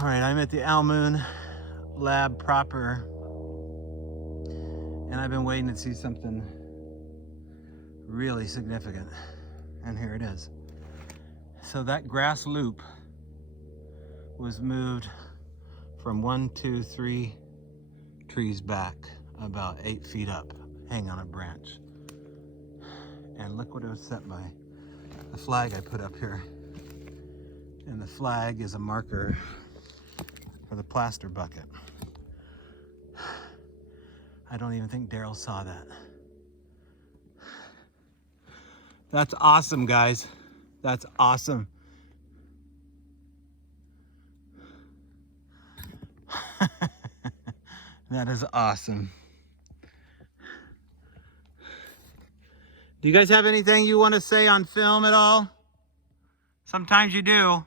All right, I'm at the Almoon lab proper, and I've been waiting to see something really significant, and here it is. So that grass loop was moved from 1, 2, 3 trees back about 8 feet up, hanging on a branch. And look what it was set by. The flag I put up here. And the flag is a marker for the plaster bucket. I don't even think Daryl saw that. That's awesome, guys. That's awesome. That is awesome. Do you guys have anything you want to say on film at all? Sometimes you do.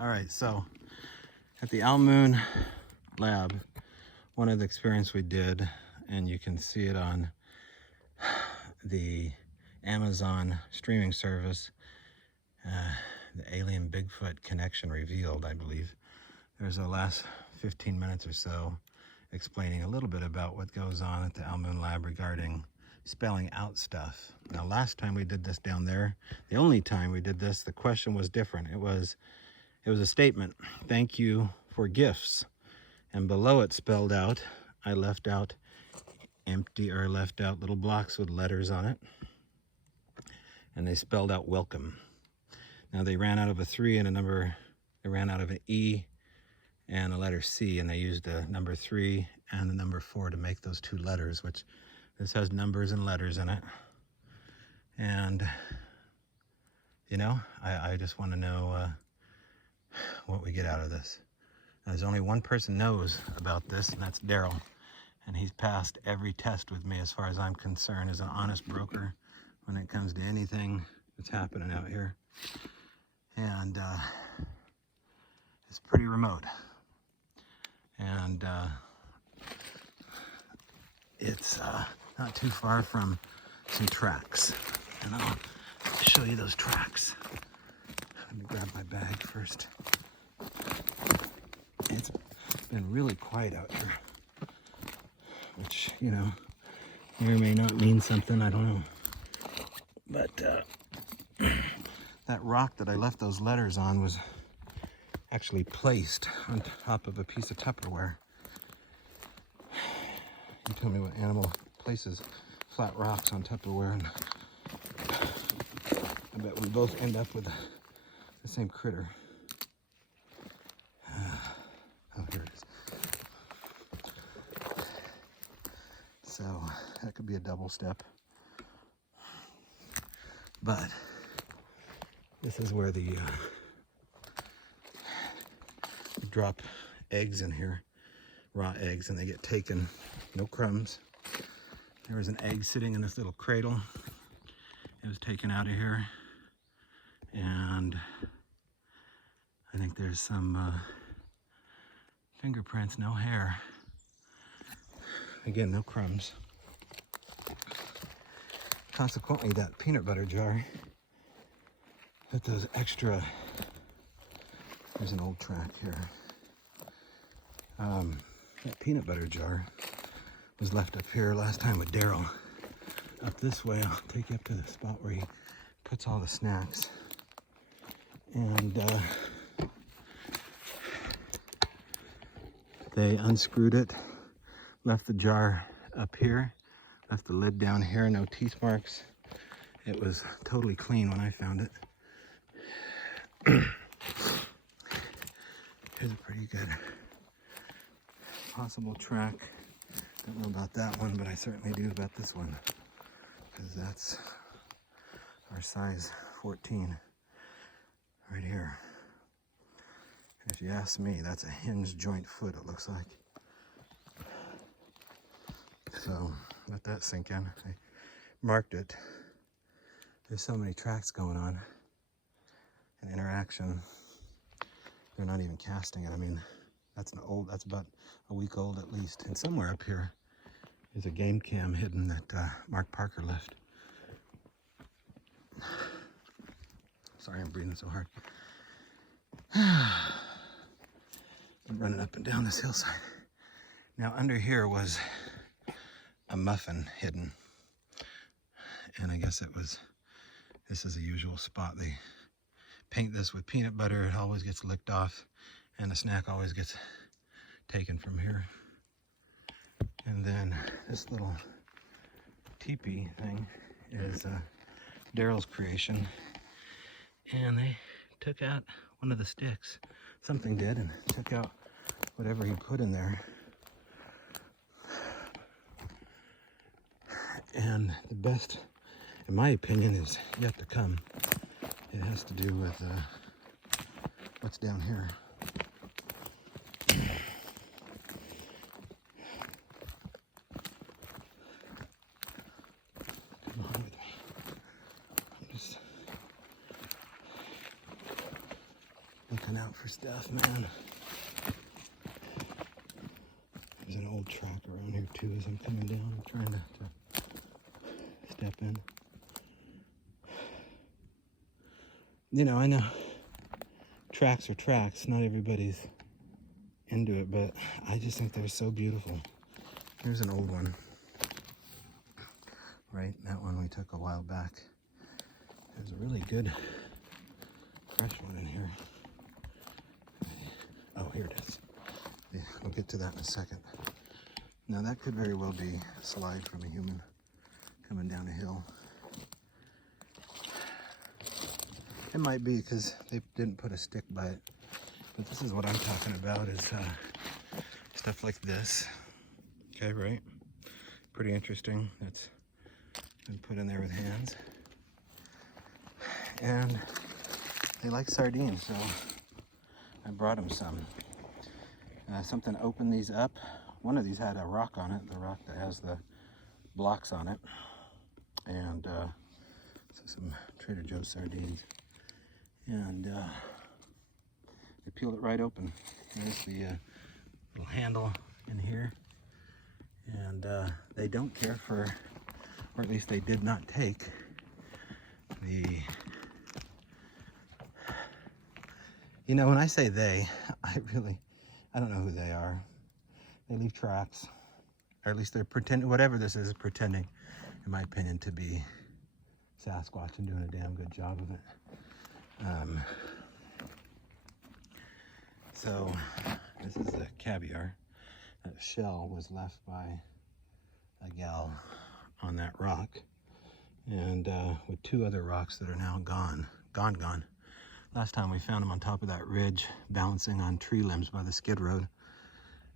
All right, so at the Almoon lab, one of the experiments we did, and you can see it on the Amazon streaming service, the Alien Bigfoot Connection Revealed, I believe. There's the last 15 minutes or so explaining a little bit about what goes on at the Almoon lab regarding spelling out stuff. Now, last time we did this down there, the only time we did this, the question was different. It was a statement, thank you for gifts. And below it spelled out, I left out left out little blocks with letters on it. And they spelled out welcome. Now they ran out of a 3 and a number, they ran out of an E and a letter C, and they used a number 3 and the number 4 to make those 2 letters, which this has numbers and letters in it. And, you know, I just want to know what we get out of this. There's only one person knows about this, and that's Daryl. And he's passed every test with me as far as I'm concerned as an honest broker when it comes to anything that's happening out here. And it's pretty remote. And it's not too far from some tracks. And I'll show you those tracks. Let me grab my bag first. It's been really quiet out here, which, you know, may or may not mean something, I don't know. But that rock that I left those letters on was actually placed on top of a piece of Tupperware. You tell me what animal places flat rocks on Tupperware, and I bet we both end up with the same critter. Oh, here it is. So that could be a double step. But this is where the drop eggs in here, raw eggs, and they get taken, no crumbs. There was an egg sitting in this little cradle. It was taken out of here. And I think there's some fingerprints, no hair. Again, no crumbs. Consequently, that peanut butter jar, that those extra, there's an old track here. That peanut butter jar was left up here last time with Daryl. Up this way, I'll take you up to the spot where he puts all the snacks. And They unscrewed it, left the jar up here, left the lid down here, no teeth marks. It was totally clean when I found it. Here's a pretty good possible track. Don't know about that one, but I certainly do about this one, because that's our size 14 right here. And if you ask me, that's a hinge joint foot, it looks like. So let that sink in. I marked it. There's so many tracks going on and interaction. They're not even casting it. I mean, that's about a week old at least. And somewhere up here is a game cam hidden that Mark Parker left. Sorry I'm breathing so hard. I'm running up and down this hillside. Now under here was a muffin hidden. And I guess this is a usual spot. They paint this with peanut butter, it always gets licked off, and the snack always gets taken from here. And then this little teepee thing is Daryl's creation. And they took out one of the sticks. Something did, and took out whatever he put in there. And the best, in my opinion, is yet to come. It has to do with what's down here. Come on with me. I'm just looking out for stuff, man. There's an old track around here too as I'm coming down. I'm trying to step in. You know, I know tracks are tracks. Not everybody's into it, but I just think they're so beautiful. Here's an old one. Right, that one we took a while back. There's a really good fresh one in here. Oh, here it is. Yeah, we'll get to that in a second. Now that could very well be a slide from a human coming down a hill. It might be because they didn't put a stick by it. But this is what I'm talking about, is stuff like this. Okay, right? Pretty interesting. That's been put in there with hands. And they like sardines, so I brought them some. Something opened these up. One of these had a rock on it, the rock that has the blocks on it. And so some Trader Joe's sardines. And they peeled it right open. There's the little handle in here. And they don't care for, or at least they did not take, the, you know, when I say they, I don't know who they are. They leave tracks, or at least they're pretending, whatever this is pretending, in my opinion, to be Sasquatch and doing a damn good job of it. So this is the caviar. That shell was left by a gal on that rock, and with two other rocks that are now gone. Last time we found them on top of that ridge, balancing on tree limbs by the skid road.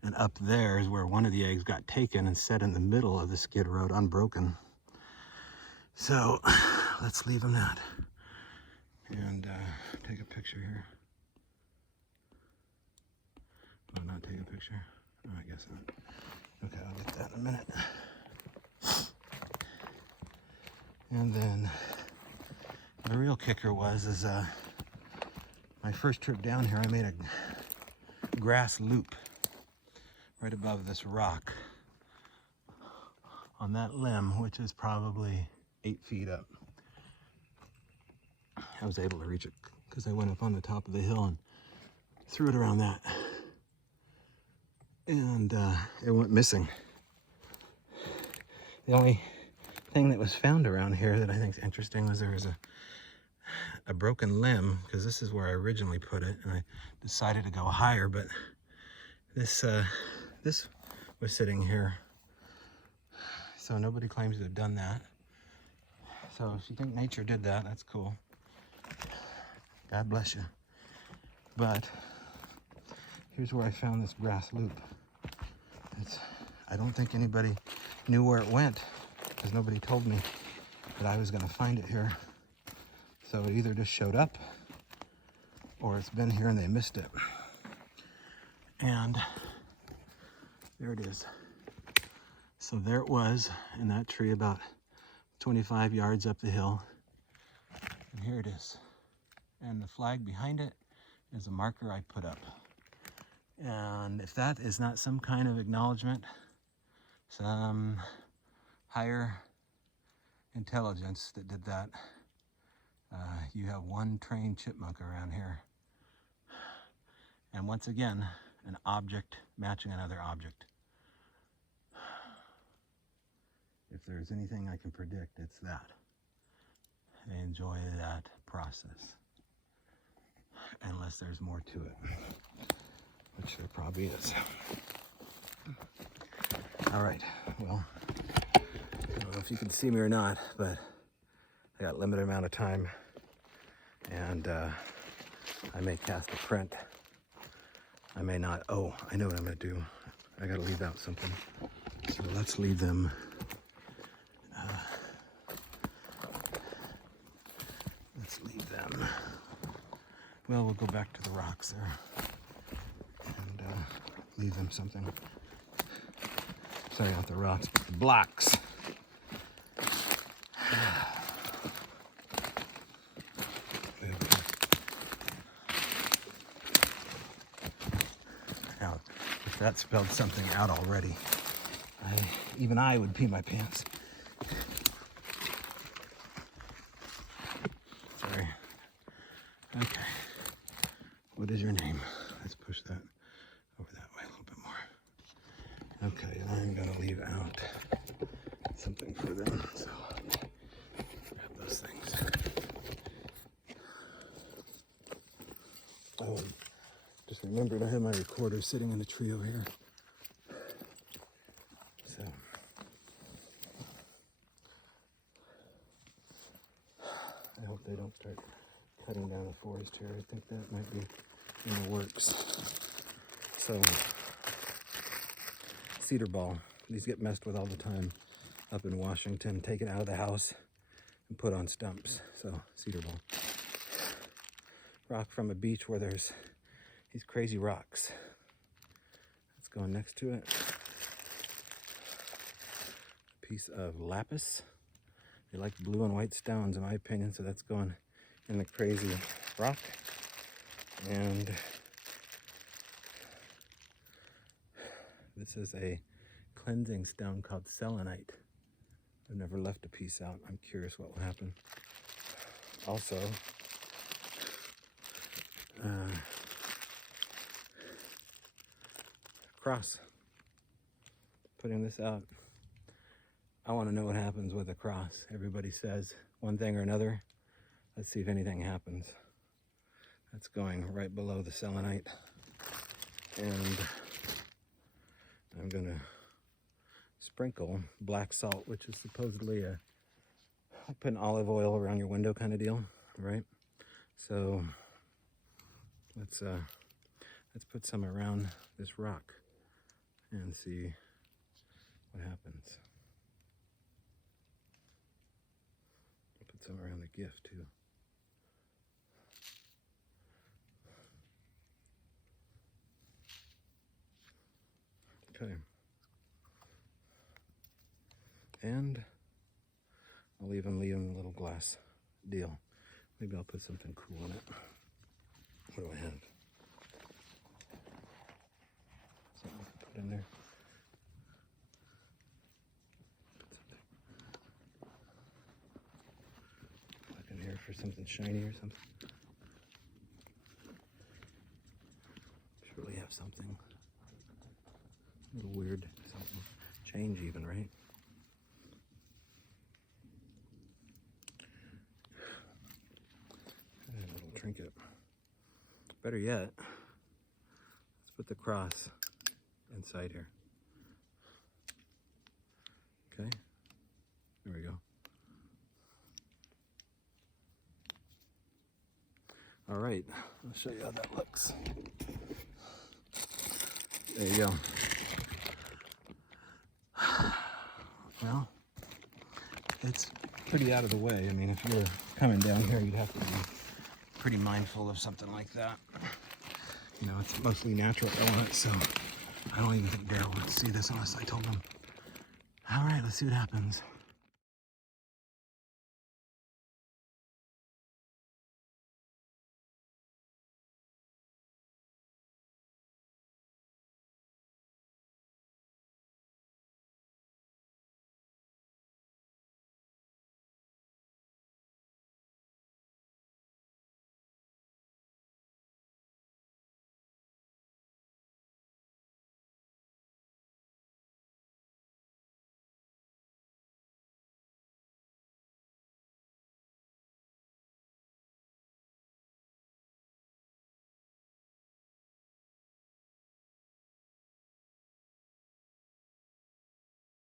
And up there is where one of the eggs got taken and set in the middle of the skid road, unbroken. So let's leave them that. And take a picture here. Oh, not take a picture? Oh, I guess not. Okay, I'll get that in a minute. And then the real kicker is my first trip down here, I made a grass loop right above this rock on that limb, which is probably 8 feet up. I was able to reach it because I went up on the top of the hill and threw it around that. And it went missing. The only thing that was found around here that I think is interesting was there was a broken limb, because this is where I originally put it, and I decided to go higher, but This was sitting here, so nobody claims to have done that. So if you think nature did that, that's cool. God bless you. But here's where I found this grass loop. I don't think anybody knew where it went because nobody told me that I was going to find it here. So it either just showed up or it's been here and they missed it. And there it is. So there it was in that tree about 25 yards up the hill. And here it is. And the flag behind it is a marker I put up. And if that is not some kind of acknowledgement, some higher intelligence that did that, you have one trained chipmunk around here. And once again, an object matching another object. If there's anything I can predict, it's that. I enjoy that process. Unless there's more to it, which there probably is. All right, well, I don't know if you can see me or not, but I got a limited amount of time, and I may cast a print. I may not. Oh, I know what I'm gonna do. I gotta leave out something. So let's leave them. Let's leave them. Well, we'll go back to the rocks there and leave them something. Sorry, not the rocks, but the blocks. Now, if that spelled something out already, even I would pee my pants. Sorry. Okay. What is your name? Let's push that over that way a little bit more. Okay, and I'm gonna leave out something for them. So grab those things. Oh, just remembered I have my recorder sitting in the tree over here. So I hope they don't start cutting down the forest here. I think that might be in the works. So, cedar ball. These get messed with all the time up in Washington. Taken out of the house and put on stumps. So, cedar ball. Rock from a beach where there's these crazy rocks. That's going next to it. A piece of lapis. They like blue and white stones in my opinion, so that's going in the crazy rock. And this is a cleansing stone called selenite. I've never left a piece out. I'm curious what will happen. Also, cross. Putting this out. I want to know what happens with a cross. Everybody says one thing or another. Let's see if anything happens. That's going right below the selenite. And I'm gonna sprinkle black salt, which is supposedly putting olive oil around your window kind of deal, right? So let's put some around this rock and see what happens. Put some around the gift too. Okay. And I'll even leave them a little glass deal. Maybe I'll put something cool in it. What do I have? Something I can put in there. Look in here for something shiny or something. Surely have something. A little weird, something. Change even, right? And a little trinket. Better yet, let's put the cross inside here. Okay, there we go. All right, I'll show you how that looks. There you go. Well, it's pretty out of the way. I mean, if you were coming down here, you'd have to be pretty mindful of something like that. You know, it's mostly natural elements, so I don't even think Daryl would see this unless I told him. All right, let's see what happens.